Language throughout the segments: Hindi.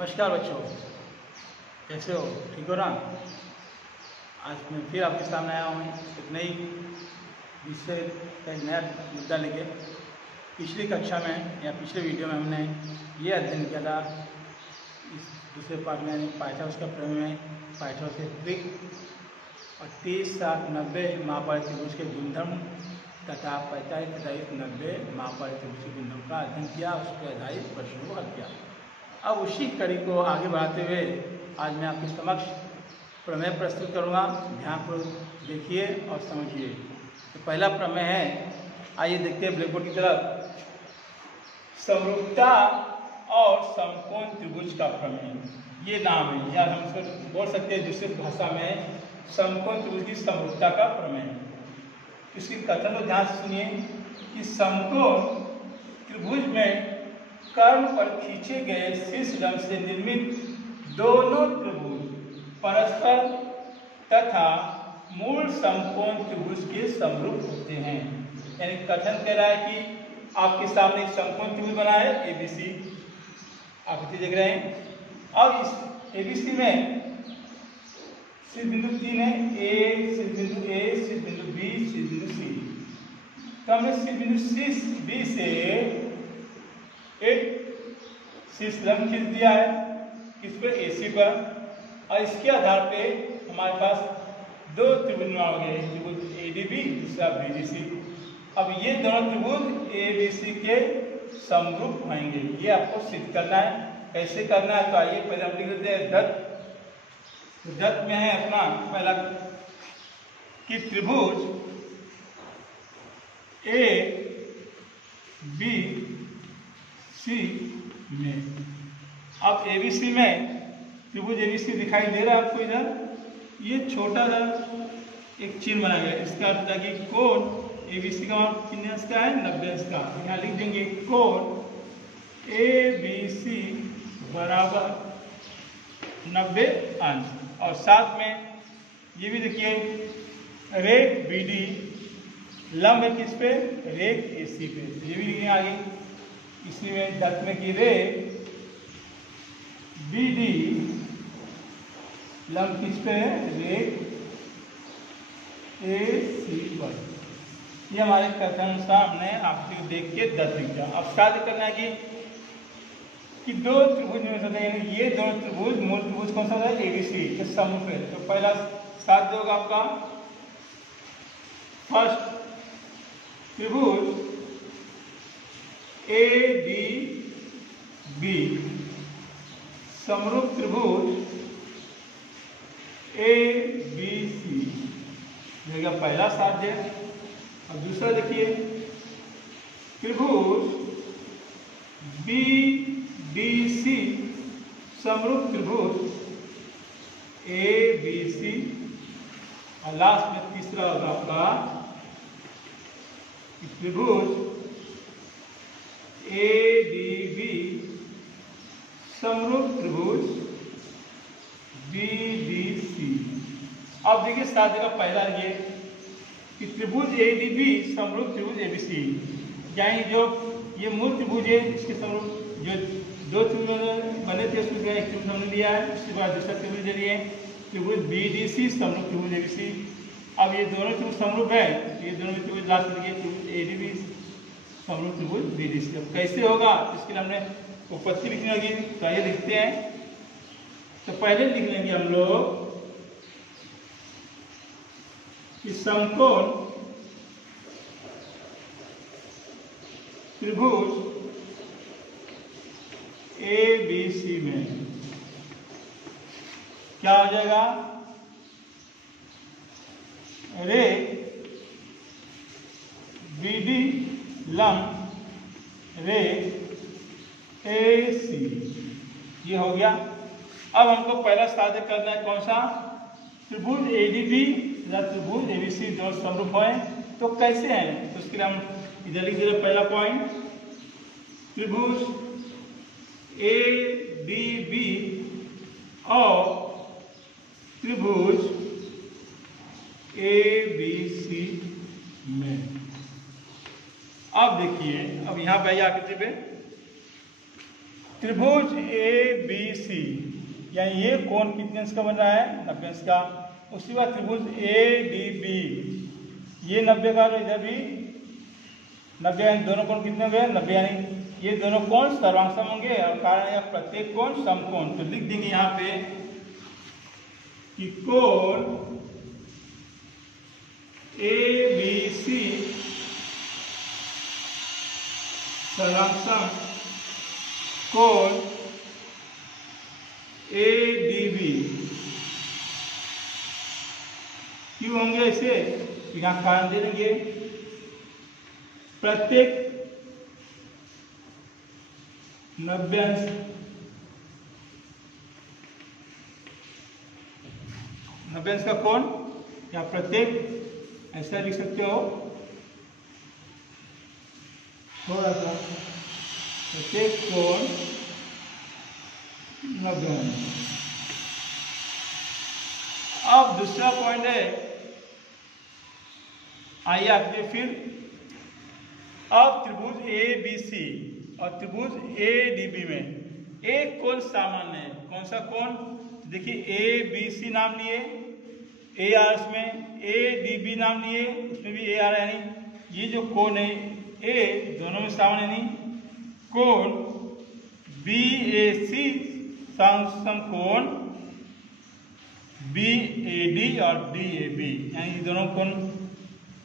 नमस्कार बच्चों, कैसे हो? ठीक हो ना? आज मैं फिर आपके सामने आया हूँ एक नई विषय का एक नया मुद्दा लेके। पिछली कक्षा में या पिछले वीडियो में हमने ये अध्ययन किया था, इस दूसरे पार्ट में पाइथागोरस का प्रमेय, पाइथागोरस के ट्रिक और 30, 60, 90 महापार्श्व त्रिभुज के गुणधर्म तथा 45, 47, 90 महापार्श्व त्रिभुज के गुणधर्म का अध्ययन किया, उस पर आधारित प्रश्नों को हल किया। अब उसी कड़ी को आगे बढ़ाते हुए आज मैं आपके समक्ष प्रमेय प्रस्तुत करूंगा। ध्यानपूर्वक देखिए और समझिए। तो पहला प्रमेय है, आइए देखते हैं ब्लैक बोर्ड की तरफ। समरूपता और समकोण त्रिभुज का प्रमेय, ये नाम है, या हम इसको बोल सकते हैं दूसरी भाषा में समकोण त्रिभुज की समरूपता का प्रमेय। इसकी कथन को ध्यान से सुनिए कि समकोण त्रिभुज में कर्म पर खींचे गए शीर्ष लंब से निर्मित दोनों त्रिभुज परस्पर तथा मूल समकोण त्रिभुज के समरूप होते हैं। यानी कथन कह रहा है कि आपके सामने एक समकोण त्रिभुज बना है ABC, आप इसे देख रहे हैं। अब इस ABC में शीर्ष बिंदु 3 है, A, शीर्ष बिंदु A, शीर्ष बिंदु B, शीर्ष बिंदु C। तो हमने शीर्ष बिंदु B से एक शीर्ष लंब खींच दिया है, किस पर? AC पर। और इसके आधार पे हमारे पास दो त्रिभुज हो गए, त्रिभुज ADB, दूसरा BDC। अब ये दोनों त्रिभुज ABC के समरूप होंगे, ये आपको सिद्ध करना है। कैसे करना है? तो आइए पहले हम लिख देते हैं दत्त। दत्त में है अपना पहला कि त्रिभुज ABC में, अब ABC में त्रिभुज ABC दिखाई दे रहा है आपको इधर, ये छोटा सा एक चिन्ह बनाया गया, इसका अर्थ है कि कोण ABC का कितने अंश का है? 90 अंश का। यहाँ लिख देंगे कोण ABC बराबर 90 अंश। और साथ में ये भी देखिए रेख BD लंब है किस पे? रेख AC पे, ये भी लिखेंगे आगे। इसी में दत्त में की रेख BD लंब किस पे है? रेख AC पर। ये हमारे कथन सामने आपको देख के दत्त लिख दिया। अब साध्य करना है कि दो त्रिभुज में होता है, ये दोनों त्रिभुज मूल त्रिभुज कौन सा है? ABC के समरूप है। तो पहला साध्य होगा आपका फर्स्ट त्रिभुज ADB समरूप त्रिभुज ABC, देखिए पहला साध्य। और दूसरा देखिए त्रिभुज BDC समरूप त्रिभुज ABC। और लास्ट में तीसरा होगा आपका त्रिभुज ADB समरूप त्रिभुज BDC। अब देखिए साध्य का पहला ये कि त्रिभुज ADB समरूप त्रिभुज ABC, यानी जो ये मूल त्रिभुज है इसके समरूप जो दो त्रिभुज बने थे उसमें एक त्रिभुज हमने लिया है, उसके बाद दूसरा त्रिभुज ले लिए त्रिभुज BDC समरूप त्रिभुज ABC। अब ये दोनों त्रिभुज समरूप है, ये दोनों त्रिभुज लास्ट में देखिए त्रिभुज ADB समरूप त्रिभुज BDC। अब कैसे होगा? इसके लिए हमने उपपत्ति लिखनी होगी, तो आइए लिखते हैं। तो पहले लिख लेंगे हम लोग कि समकोण त्रिभुज ABC में क्या हो जाएगा? रेख BD लंब रेख AC, ये हो गया। अब हमको पहला साध्य करना है कौन सा? त्रिभुज ADB या त्रिभुज ABC दोनों समरूप है, तो कैसे हैं? तो उसके लिए हम इधर लिख दे पहला पॉइंट, त्रिभुज ADB और त्रिभुज ABC में। अब देखिए, अब यहाँ पे आकृति पे त्रिभुज ए बी सी, यानी ये कोण कितने अंश का बन रहा है, 90 अंश का। उसके बाद त्रिभुज ए डी बी, ये 90 का, इधर भी 90, यानी दोनों कोण कितने हो गए, 90, यानी ये दोनों कोण सर्वांग होंगे और कारण या प्रत्येक कोण समकोण। तो लिख देंगे यहाँ पे कि कोण ए बी सी सर्वांग कोण ए डी बी क्यों होंगे ऐसे, यहाँ कारण दे देंगे। प्रत्येक 90 अंश का कोण, या प्रत्येक ऐसा लिख सकते हो थोड़ा सा, प्रत्येक कोण 90 अंश। अब दूसरा पॉइंट है, आइए आगे फिर। अब त्रिभुज ए बी सी और त्रिभुज ए डी बी में एक कोण सामान्य है। कौन सा कोण, देखिए ए बी सी नाम लिए, ए आर इसमें, ए डी बी नाम लिए, उसमें भी ए आर, यानी ये जो कोण है ए दोनों में सामान्य, यानी कोण बी ए सी समकोण बी ए डी और डी ए बी, यानी दोनों कोण,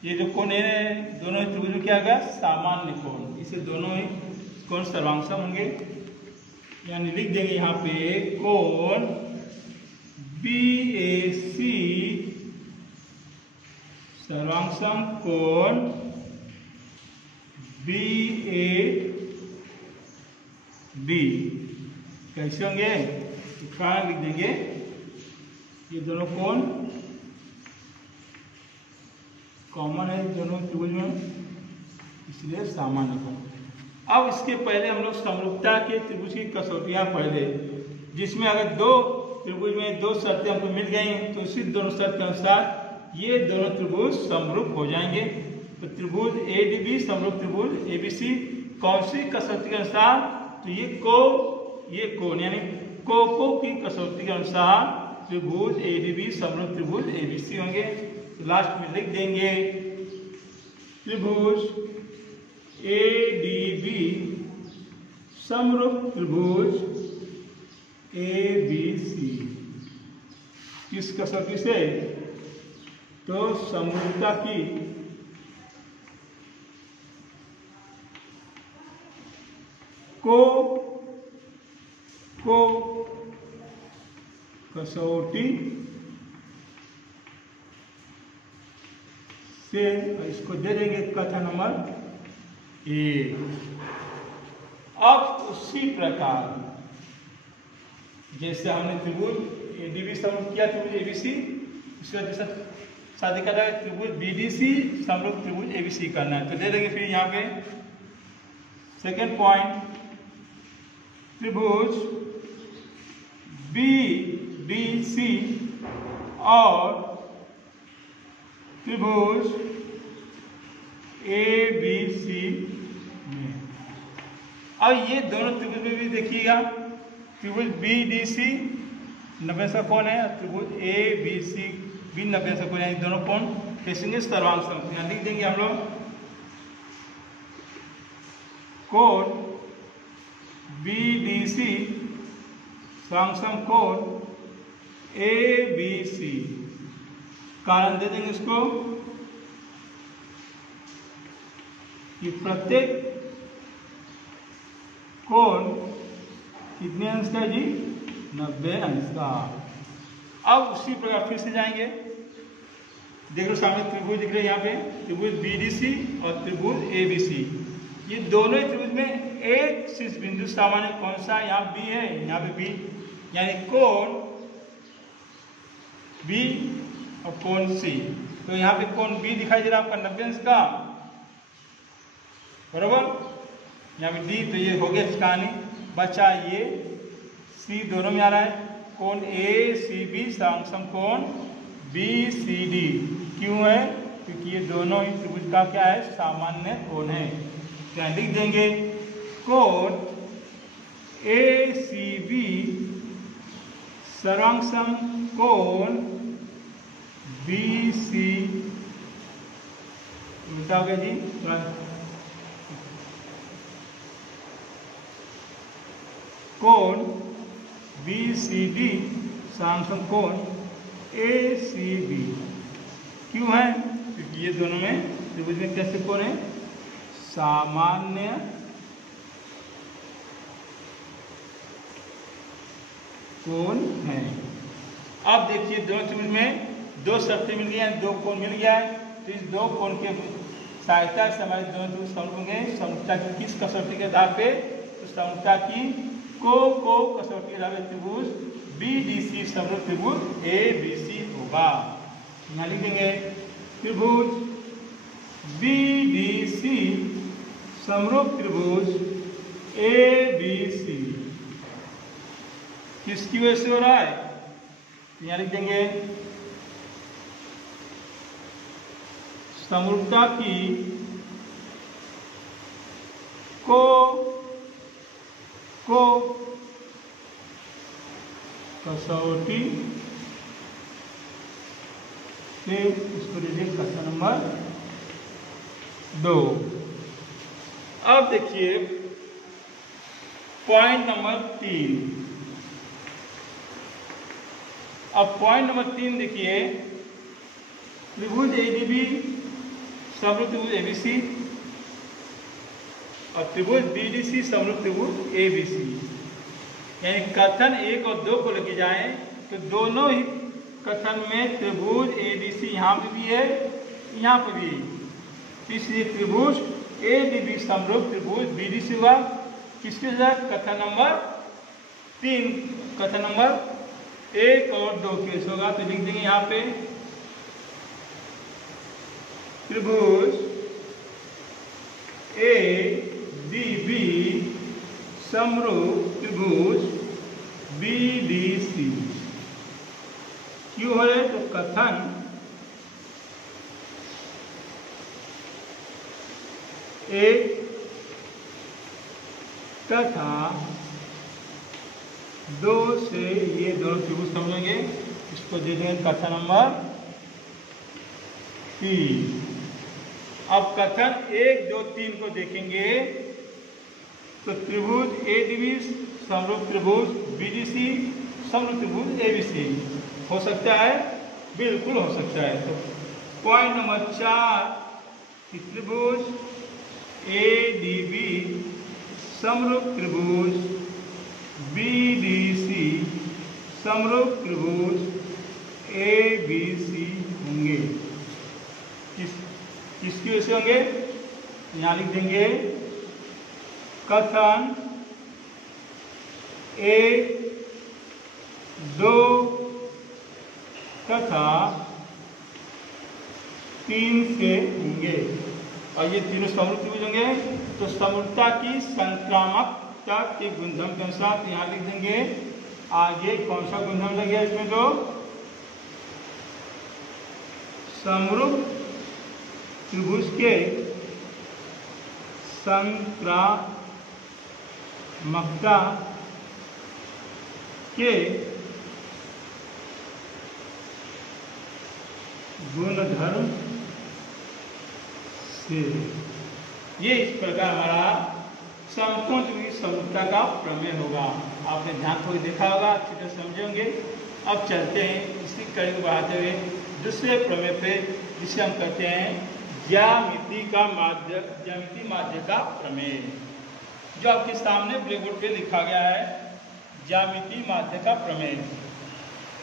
ये जो कोण है दोनों त्रिभुज में क्या होगा, सामान्य कोण, इसे दोनों ही कोण सर्वांग होंगे। यानी लिख देंगे यहाँ पे कोण बी ए सी सर्वांग कोण बी ए बी कैसे होंगे, कारण लिख देंगे, ये दोनों कोण कॉमन है दोनों त्रिभुज में, इसलिए सामान्य कोण। अब इसके पहले हम लोग समरूपता के त्रिभुज की कसौटियां पढ़ ले, जिसमें अगर दो त्रिभुज में दो शर्तें हमको मिल गई तो उसी दोनों शर्त के अनुसार ये दोनों त्रिभुज समरूप हो जाएंगे। तो त्रिभुज ए डी बी समरूप त्रिभुज ए बी सी, कौन सी कसौटी के अनुसार, तो ये कोण यानी को की कसौटी के अनुसार त्रिभुज ए डी बी समरूप त्रिभुज ए बी सी होंगे। तो लास्ट में लिख देंगे त्रिभुज ए डी बी समरूप त्रिभुज ए बी सी, किस कसौटी से, तो समरूपता की को कसौटी से, इसको दे देंगे कथन नंबर ए। अब उसी प्रकार जैसे हमने त्रिभुज ए डी बी समरूप किया त्रिभुज ए बी सी, उसके बाद जैसा शादी करना है त्रिभुज बी डी सी समरूप त्रिभुज ए बी सी करना है। तो दे देंगे फिर यहाँ पे सेकेंड पॉइंट, त्रिभुज बी डी सी और त्रिभुज ए बी सी में। अब ये दोनों त्रिभुज में भी देखिएगा, त्रिभुज बी डी सी 90 का कोण है, त्रिभुज ए बी सी भी 90 का कोण है, दोनों कोण कैसे सर्वांग समकोण। लिख देंगे हम लोग कोण बी डी सी सर्वांग कोण ए बी सी, कारण दे देंगे इसको कि प्रत्येक कोण कितने अंश का जी, 90 अंश का। अब उसी प्रकार फिर से जाएंगे, देख लो सामने त्रिभुज दिख रहे हैं यहाँ पे, त्रिभुज बी डी सी और त्रिभुज ए बी सी, ये दोनों ही त्रिभुज में एक शीर्ष बिंदु सामान्य कौन सा, यहाँ बी है, यहाँ पे बी, यानी कोण बी और कोण सी। तो यहाँ पे कोण बी दिखाई दे रहा है आपका 90 अंश का, बरोबर, यहाँ पे डी, तो ये हो गया कहानी। बचा ये सी दोनों में आ रहा है, कोण ए सी बी समकोण बी सी डी, क्यों है, क्योंकि ये दोनों ही त्रिभुज का क्या है, सामान्य कोण है। तो लिख देंगे कोण ACB सर्वांग कोण BC, उल्टा हो गया जी, कोण BCD सर्वांग कोण ACB क्यों है? क्योंकि ये दोनों में त्रिभुज में कैसे कोण है? सामान्य कोण है। अब देखिए दोनों त्रिभुज में दो शर्तें मिल गई हैं, दो कोण मिल गया है, तो इस दो कोण के सहायता से हमारे दोनों त्रिभुज समरूप होंगे। समरूपता की किस कसौटी के आधार पे? तो समरूपता की को कसौटी के आधार पे त्रिभुज BDC समरूप त्रिभुज ABC होगा। यहाँ लिख देंगे त्रिभुज BDC समरूप त्रिभुज ABC किसकी वजह से हो रहा है? यहाँ लिख देंगे समरूपता की को कसौटी से, इसको लीजिए कक्षा नंबर 2। अब देखिए पॉइंट नंबर 3। अब पॉइंट नंबर 3 देखिए त्रिभुज ADB समरूप त्रिभुज ABC और त्रिभुज BDC समरूप त्रिभुज ABC, यानी कथन 1 और 2 को लेके जाएं तो दोनों ही कथन में त्रिभुज ABC यहाँ पे भी है, यहाँ पे भी, इसलिए त्रिभुज ADB समरूप त्रिभुज BDC हुआ किसके साथ? कथन नंबर 3, कथन नंबर 1 और 2 केस होगा। तो लिख देंगे यहाँ पे त्रिभुज ADB समरूप त्रिभुज BDC क्यों हो रहे? तो कथन 1 तथा 2 से ये दोनों त्रिभुज समझेंगे। इसको दे देंगे कथन नंबर 3। अब कथन 1, 2, 3 को देखेंगे तो त्रिभुज ADB समरूप त्रिभुज BDC समरूप त्रिभुज ABC हो सकता है, बिल्कुल हो सकता है। तो पॉइंट नंबर 4 त्रिभुज ADB समरूप त्रिभुज BDC समरूप त्रिभुज ABC होंगे। किसकी वजह से होंगे? यहाँ लिख देंगे कथन 1, 2 तथा 3 से होंगे और ये तीनों समरूप त्रिभुज होंगे। तो समरूपता की संक्रामकता के गुणधर्म के अनुसार यहाँ लिख देंगे आगे कौन सा गुणधर्म लग गया इसमें? तो समरूप त्रिभुज के संक्रामकता के गुणधर्म से, ये इस प्रकार हमारा समकोण त्रिभुज समरूपता का प्रमेय होगा। आपने ध्यान को देखा होगा, अच्छी तरह समझे होंगे। अब चलते हैं इसी कड़ी को बढ़ाते हुए दूसरे प्रमेय पे, जिसे हम कहते हैं ज्यामिति माध्य का प्रमेय, जो आपके सामने ब्लैक बोर्ड पे लिखा गया है। ज्यामिति माध्य का प्रमेय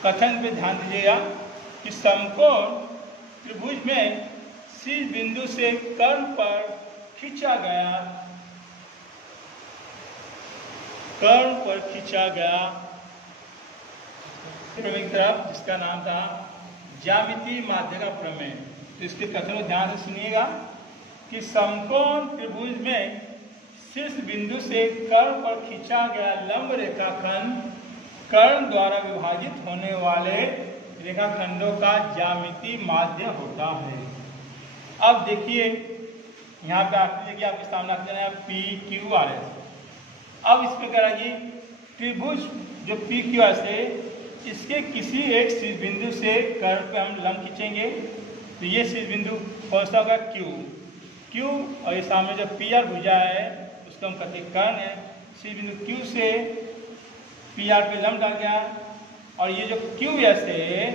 कथन पे ध्यान दीजिएगा कि समकोण त्रिभुज में शीर्ष बिंदु से कर्ण पर खींचा गया प्रमेय की तरफ, जिसका नाम था ज्यामिति माध्य का प्रमेय। तो इसके कथन को ध्यान से सुनिएगा कि समकोण त्रिभुज में शीर्ष बिंदु से कर्ण पर खींचा गया लंब रेखाखंड कर्ण द्वारा विभाजित होने वाले रेखाखंडों का ज्यामिति माध्य होता है। अब देखिए यहाँ पे आप देखिए आपके सामने PQRS, अब इस प्रकार की त्रिभुज जो पी क्यू आर से इसके किसी एक शीर्ष बिंदु से कर्व पे हम लंब खींचेंगे। तो ये शीर्ष बिंदु कौन सा होगा? क्यू। और ये सामने जो पी आर भुजा है उसको हम कहते हैं कर्ण है। शीर्ष बिंदु क्यू से पी आर पे लंब डाल गया और ये जो क्यू एस है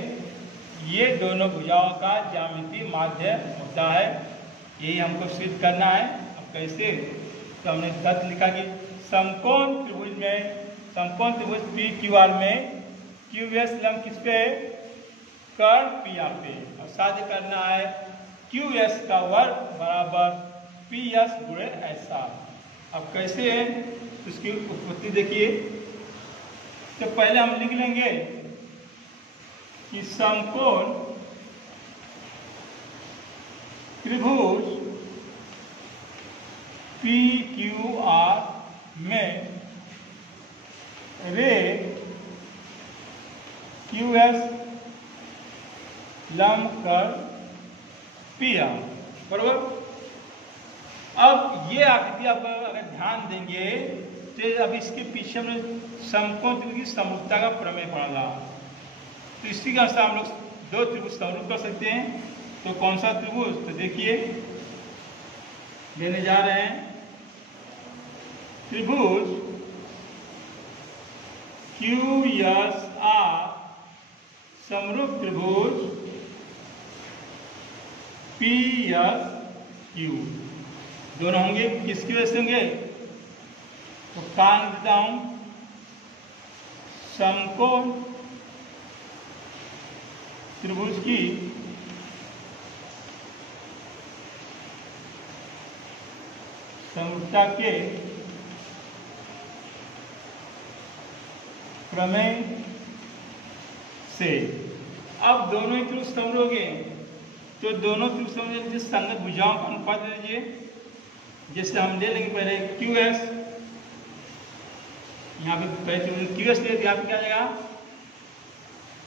ये दोनों भुजाओं का ज्यामितीय माध्य होता है। यही हमको सिद्ध करना है। अब कैसे? तो हमने तथ्य लिखा कि समकोण त्रिभुज पी क्यू आर में क्यू एस लंब किस पे? कर्व पी आर पे। और साध्य करना है क्यू एस का वर्ग बराबर पी एस गुणे एस आर। अब कैसे है उसकी उत्पत्ति देखिए। तो पहले हम लिख लेंगे कि समकोण त्रिभुज पी क्यू आर में रे क्यू एस लंब कर्व पी आर बराबर। अब ये आकृति आप अगर ध्यान देंगे तो अब इसके पीछे हमने समकोण त्रिभुज की समरूपता का प्रमेय पढ़ा। तो इसी के अनुसार हम लोग दो त्रिभुज समरूप कर सकते हैं। तो कौन सा त्रिभुज? तो देखिए लेने जा रहे हैं त्रिभुज क्यू एस आर समरूप त्रिभुज पी एस क्यू। दोनों होंगे किसकी वजह से होंगे? तो कारण देता हूं समकोण त्रिभुज की समरूपता के प्रमेय से। अब दोनों ही त्रिभुज समरूप हो गए तो दोनों त्रिभुज समरूप जिस संगत भुजाओं का अनुपात दे दीजिए। जैसे हम ले लेंगे पहले क्यू एस, यहाँ पे पहले त्रिभुज क्यू एस ले यहाँ पे क्या आ जाएगा?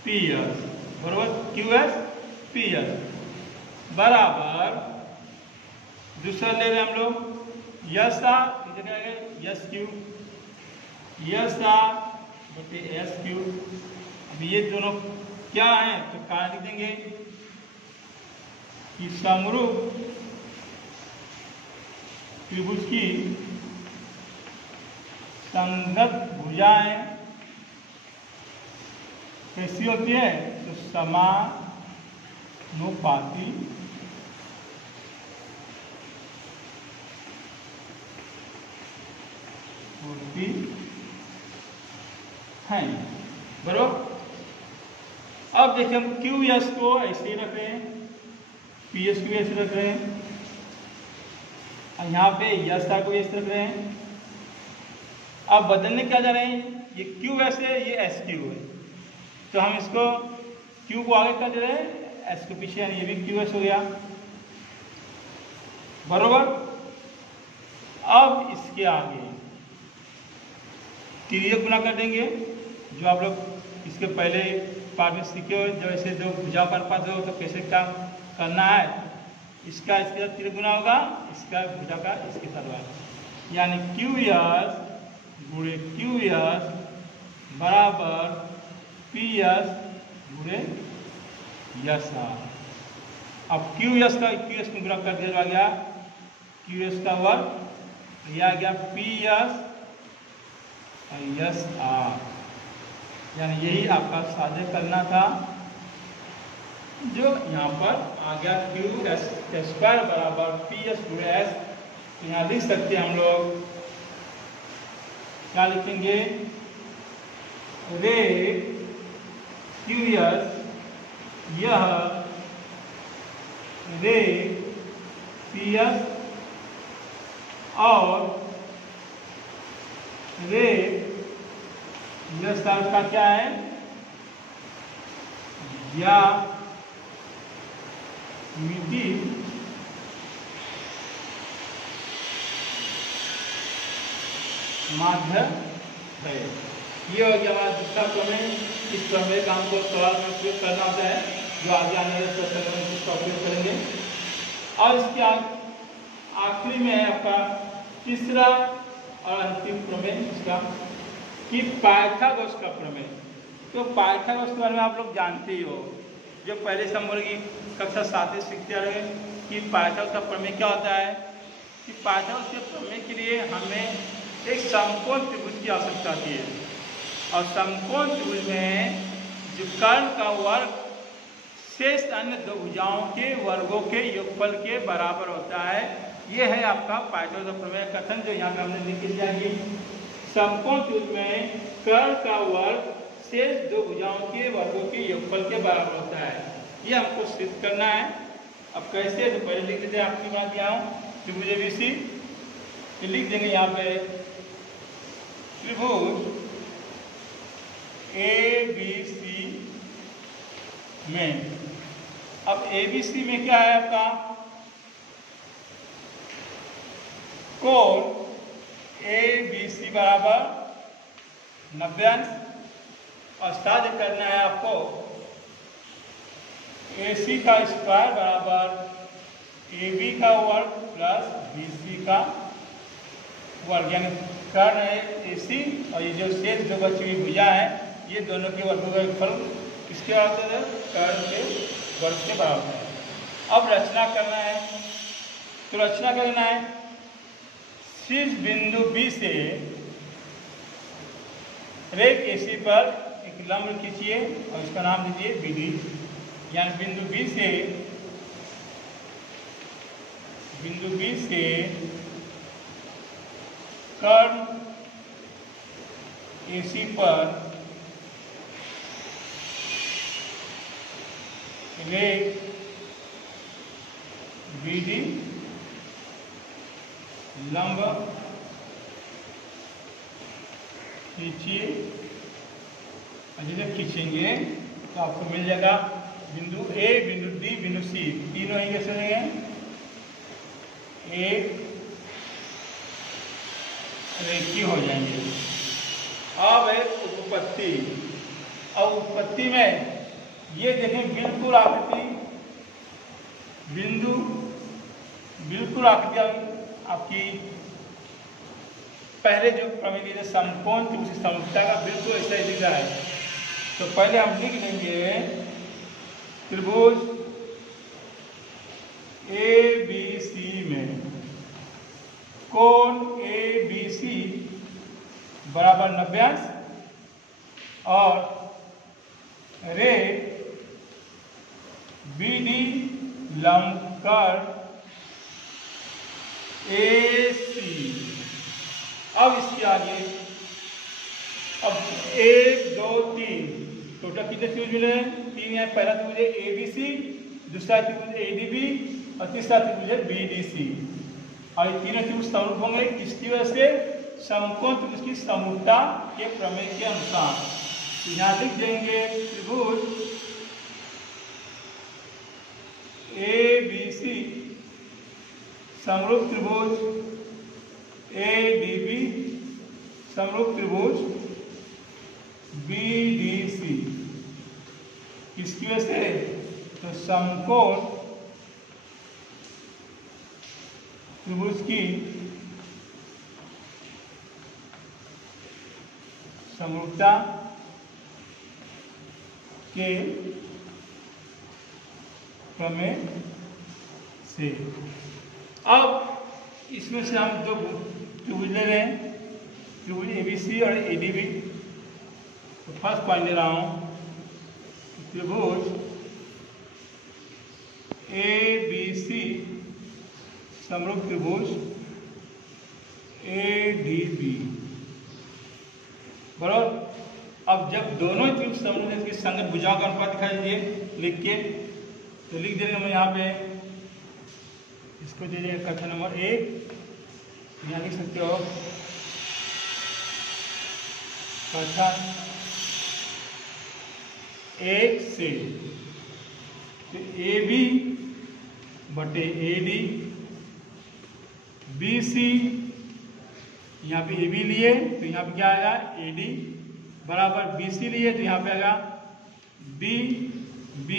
पी एस बराबर क्यू एस पी एस बराबर दूसरा ले रहे हम लोग S R S Q S R बटे एस क्यू। अब ये दोनों क्या है? तो कारण लिख देंगे कि समरूप त्रिभुज की संगत भुजाएं कैसी होती है? तो समानुपाती होती हैं बराबर। अब देखिए हम क्यू एस को ऐसे ही रख रहे हैं, पी एस को ऐसे रख रहे हैं और यहाँ पे यस आर को ऐसे रख रहे हैं। अब बदलने क्या जा रहे हैं? ये क्यू एस है ये एस क्यू है तो हम इसको क्यू को आगे कर दे रहे हैं एस को पीछे, यानी ये भी क्यू एस हो गया बरोबर। अब इसके आगे तिर्यक गुना कर देंगे जो आप लोग इसके पहले पार्ट में सीखे हो। जब ऐसे दो भुजाओं का अनुपात हो तो कैसे काम करना है। इसका इसके साथ तिर्यक गुना होगा, इसका भुजा का इसके साथ, यानी क्यू एस गुणे क्यू एस बराबर पी एस गुणे यस आर। अब क्यू एस का क्यू एस में गुना कर दिया गया क्यू एस का वर्ग, यह आ गया पी एस यस आर। यानी यही आपका साध्य करना था जो यहाँ पर आ गया क्यू एस स्क्वायर बराबर पी एस गुणे एस। तो यहाँ लिख सकते हैं हम लोग क्या लिखेंगे? रे क्यू एस यह रे पी एस और रे यस आर का क्या है? या मिति माध्य है। ये हो गया हमारा दूसरा प्रमेय। इस प्रमेय का हमको सवाल में उपयोग करना होता है जो आगे आने वाले प्रश्न में इसका उपयोग करेंगे। और इसके आखिरी में है आपका तीसरा और अंतिम प्रमेय इसका कि पाइथागोरस का प्रमेय। तो पाइथागोरस के बारे में आप लोग जानते ही हो, जो पहले से हम बोलेंगे कक्षा 7 में सीखते आ रहे हैं कि पाइथागोरस का प्रमेय क्या होता है। कि पाइथागोरस के प्रमेय के लिए हमें एक समकोण त्रिभुज की आवश्यकता होती है, और समकोण त्रिभुज में जो कर्ण का वर्ग शेष अन्य दो भुजाओं के वर्गों के योगफल के बराबर होता है। ये है आपका पाइथागोरस का प्रमेय कथन, जो यहाँ पे हमने लिख दिया कि समकोण त्रिभुज में कर्ण का वर्ग शेष दो भुजाओं के वर्गों के योगफल के बराबर होता है। ये हमको सिद्ध करना है। अब कैसे, तो पहले लिख देते हैं, आपकी बना दिया हूँ त्रिभुज ABC, लिख देंगे यहाँ पे त्रिभुज ABC में। अब ABC में क्या है आपका कोण ABC बराबर 90 अंश, और साध्य करना है आपको AC का स्क्वायर बराबर AB का वर्ग प्लस BC का वर्ग, यानी कर्ण है AC और ये जो शेष दो बची हुई भुजा है ये दोनों के वर्गों का फल किसके बराबर है, कर्ण के वर्ग के बराबर है। अब रचना करना है, तो रचना करना है शीर्ष बिंदु B से रेख AC पर एक लंब खींचिए और इसका नाम दीजिए BD, यानी बिंदु B से कर्ण AC पर रेख BD लंब खींचिए, जैसे खींचेंगे तो आपको मिल जाएगा बिंदु A, बिंदु D, बिंदु C, तीनों ही कैसे लेंगे, एक रेखीय हो जाएंगे। अब है उपपत्ति। अब उपपत्ति में ये देखें बिल्कुल आकृति, बिंदु बिल्कुल आकृति आपकी पहले जो प्रमेय के समकोण त्रिभुज समरूपता का बिल्कुल ऐसा ही दिख रहा है। तो पहले हम लिख देंगे त्रिभुज ABC में कोण ABC बराबर 90 अंश और रेख BD लंबकर AC। अब इसके आगे अब 1 2 3 टोटल कितने त्रिभुज मिले हैं, 3 है। पहला त्रिभुज है ABC, दूसरा त्रिभुज ADB और तीसरा त्रिभुज है BDC, और ये तीनों त्रिभुज समरूप होंगे किसकी वजह से, समकोण त्रिभुज की समरूपता के प्रमेय के अनुसार। तो यहाँ लिख देंगे त्रिभुज ABC समरूप त्रिभुज ADB समरूप त्रिभुज BDC, किसकी वजह से, तो समकोण त्रिभुज की समरूपता के प्रमेय से। अब इसमें से हम दो त्रिभुज ले रहे हैं, त्रिभुज ABC और ADB। तो फर्स्ट पॉइंट ले रहा हूं त्रिभुज ABC समरूप त्रिभुज ADB बराबर। अब जब दोनों त्रिभुज समरूप इसकी संगत भुजाओं का अनुपात दिखाई दीजिए लिख के, तो लिख देंगे हम यहाँ पे, इसको दे देंगे कथन नंबर 1, यहाँ लिख सकते हो कथन 1 से तो AB बटे AD, BC यहाँ पे AB लिए तो यहाँ पे क्या आएगा AD बराबर BC लिए तो यहाँ पे आएगा BB,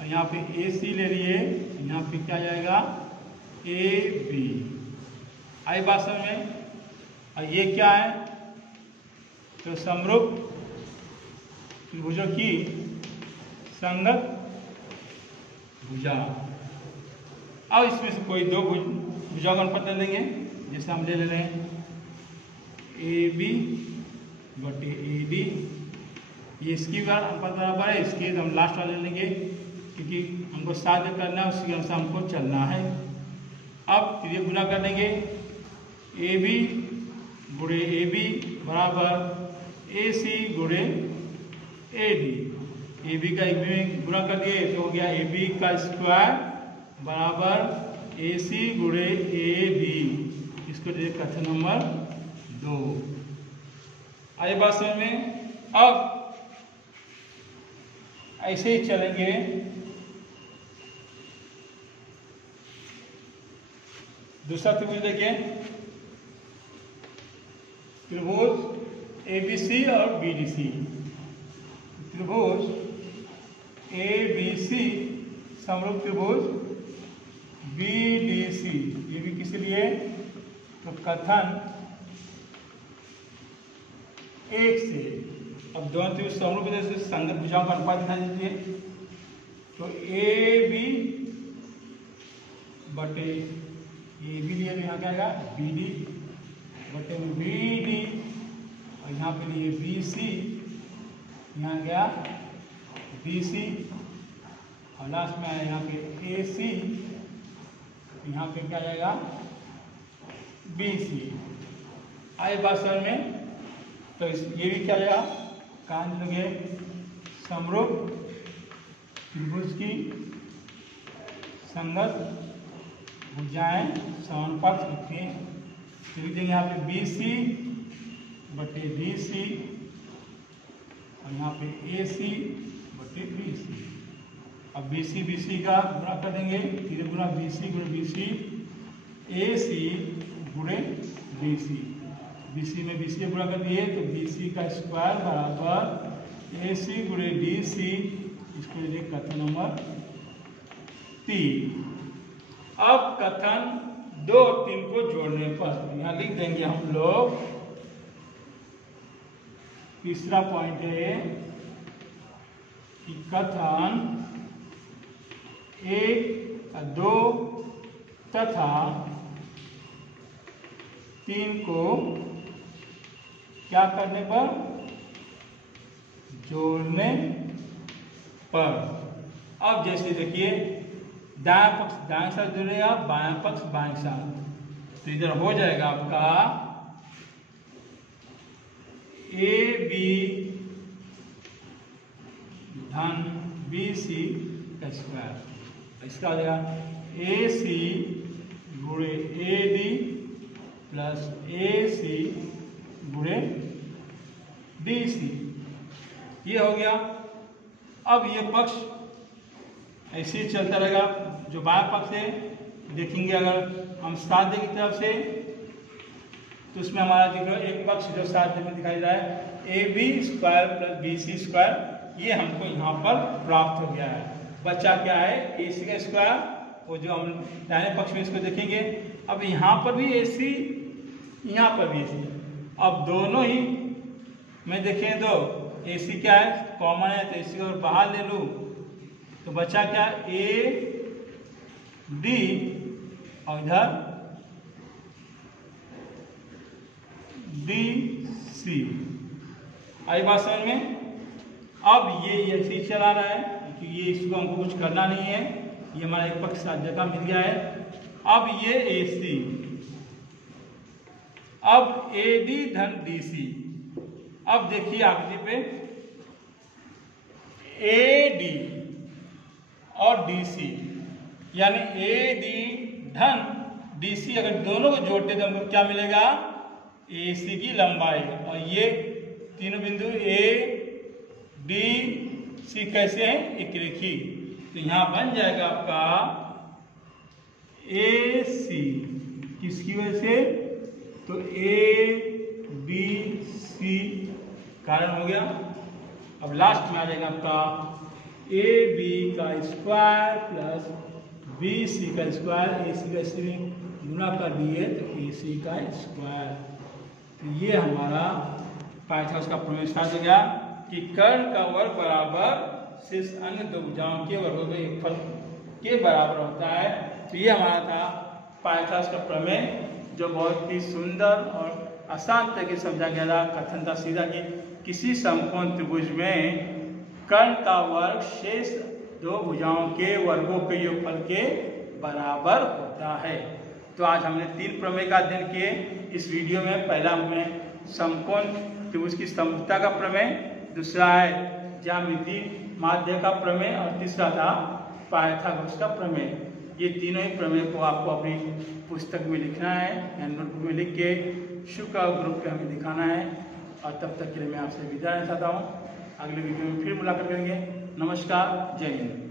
और यहाँ पे AC ले लिए तो यहाँ पे क्या जाएगा AB। आई बात समझ में। और ये क्या है, तो समरूप त्रिभुजों की संगत भुजा। अब इसमें से कोई दो भुजाओं का अनुपात ले लेंगे, जैसे हम ले रहे हैं ए बी बटे ए डी, ये इसकी बार अनुपात बराबर है, इसके हम लास्ट वाला ले लेंगे क्योंकि हमको साथ जो करना है उसके अनुसार हमको चलना है। अब ये गुना कर देंगे, ए बी गुणे ए बी बराबर ए सी गुणे ए डी। ए बी का एक में गुना कर दिए तो हो गया ए बी का स्क्वायर बराबर ए सी गुणे ए बी। इसको दे कथन नंबर 2। आइए बात समझ में। अब ऐसे ही चलेंगे, दूसरा त्रिभुज देखिए, त्रिभुज ए बी सी और बी डी सी। त्रिभुज ए बी सी समरूप त्रिभुज बी डी सी, ये भी किस लिए, तो कथन 1 से। अब दोनों त्रिभुज समरूप जैसे संगत भुजाओं का अनुपात दिखा दीजिए, तो ए बी बटे ए बी लिए, यहाँ क्या आएगा बी डी बटे बी डी, और यहाँ पे लिए बी सी, यहाँ गया बी सी, और लास्ट में आया यहाँ पे ए सी, यहाँ पे क्या जाएगा बी सी। आए बात समझ में। तो ये भी क्या जाएगा, कान लगे समरूप त्रिभुज की संगत भुजाएं समानुपात होती हैं। तो लिख देंगे यहाँ पे बी सी बटे डी सी, और यहाँ पे ए सी बटे बी सी। अब बी सी का गुणा कर देंगे, तीन गुना बी सी गुणे बी सी, ए सी गुणे बी सी। बी सी में बी सी गुणा कर दिए तो बी सी का स्क्वायर बराबर ए सी गुणे डी सी। इसको लिखिए कथन नंबर 3। अब कथन 2 और 3 को जोड़ने पर यहाँ लिख देंगे हम लोग, तीसरा पॉइंट है कि कथन 1, 2 तथा 3 को क्या करने पर, जोड़ने पर। अब जैसे देखिए, दायां पक्ष दाएं साथ जुड़ेगा, बायां पक्ष बाएं साथ, तो इधर हो जाएगा आपका ए बी धन बी सी का स्क्वायर। इसका हो जाएगा ए सी गुणे ए डी प्लस ए सी गुणे डी सी, ये हो गया। अब ये पक्ष ऐसे ही चलता रहेगा। जो बायां पक्ष है देखेंगे, अगर हम साध्य की तरफ से, तो उसमें हमारा देखो एक पक्ष जो साध्य में दिखाई दे रहा है A B square plus B C square, ये हमको यहाँ पर प्राप्त हो गया है। बचा क्या है, ए सी का स्क्वायर, वो जो हम दाहिने पक्ष में इसको देखेंगे। अब यहाँ पर भी ए सी, यहाँ पर भी ए सी। अब दोनों ही में देखें तो ए सी क्या है, कॉमन है, तो ए सी को बाहर ले लूँ तो बचा क्या, ए डी और इधर डी सी। आई बात समझ में। अब ये ऐसे ही चला रहा है क्योंकि ये इसको हमको कुछ करना नहीं है, ये हमारा एक पक्ष साध्य का मिल गया है। अब ये ए सी, अब ए डी धन डी सी। अब देखिए आकृति पे ए डी और डी सी, यानी ए डी धन डी सी, अगर दोनों को जोड़ते तो हमको क्या मिलेगा, ए सी की लंबाई। और ये तीनों बिंदु ए डी सी कैसे हैं, एक रेखी, तो यहां बन जाएगा आपका ए सी। किसकी वजह से, तो ए बी सी कारण हो गया। अब लास्ट में आ जाएगा आपका ए बी का स्क्वायर प्लस बी सी का स्क्वायर, ए सी का सी गुना कर दिए तो ए सी का स्क्वायर। तो ये हमारा पाइथागोरस का प्रमेय स्टार्ट हो गया कि कर्ण का वर्ग बराबर शेष अन्य दो भुजाओं के वर्गों के योगफल के बराबर होता है। तो ये हमारा था पाइथागोरस का प्रमेय, जो बहुत ही सुंदर और आसान तरीके से समझा गया था। कथन था सीधा कि किसी समकोण त्रिभुज में कर्ण का वर्ग शेष दो भुजाओं के वर्गों के योगफल के बराबर होता है। तो आज हमने 3 प्रमेय का अध्ययन किए इस वीडियो में। पहला हमने समकोण त्रिभुज की समरूपता का प्रमेय, दूसरा है ज्यामिति माध्य का प्रमेय और तीसरा था पाइथागोरस का प्रमेय। ये तीनों ही प्रमेय को आपको अपनी पुस्तक में लिखना है या नोटबुक में लिख के शुक्र ग्रुप पे हमें दिखाना है। और तब तक के लिए मैं आपसे विदा लेना चाहता हूँ। अगले वीडियो में फिर मुलाकात करेंगे। नमस्कार, जय हिंद।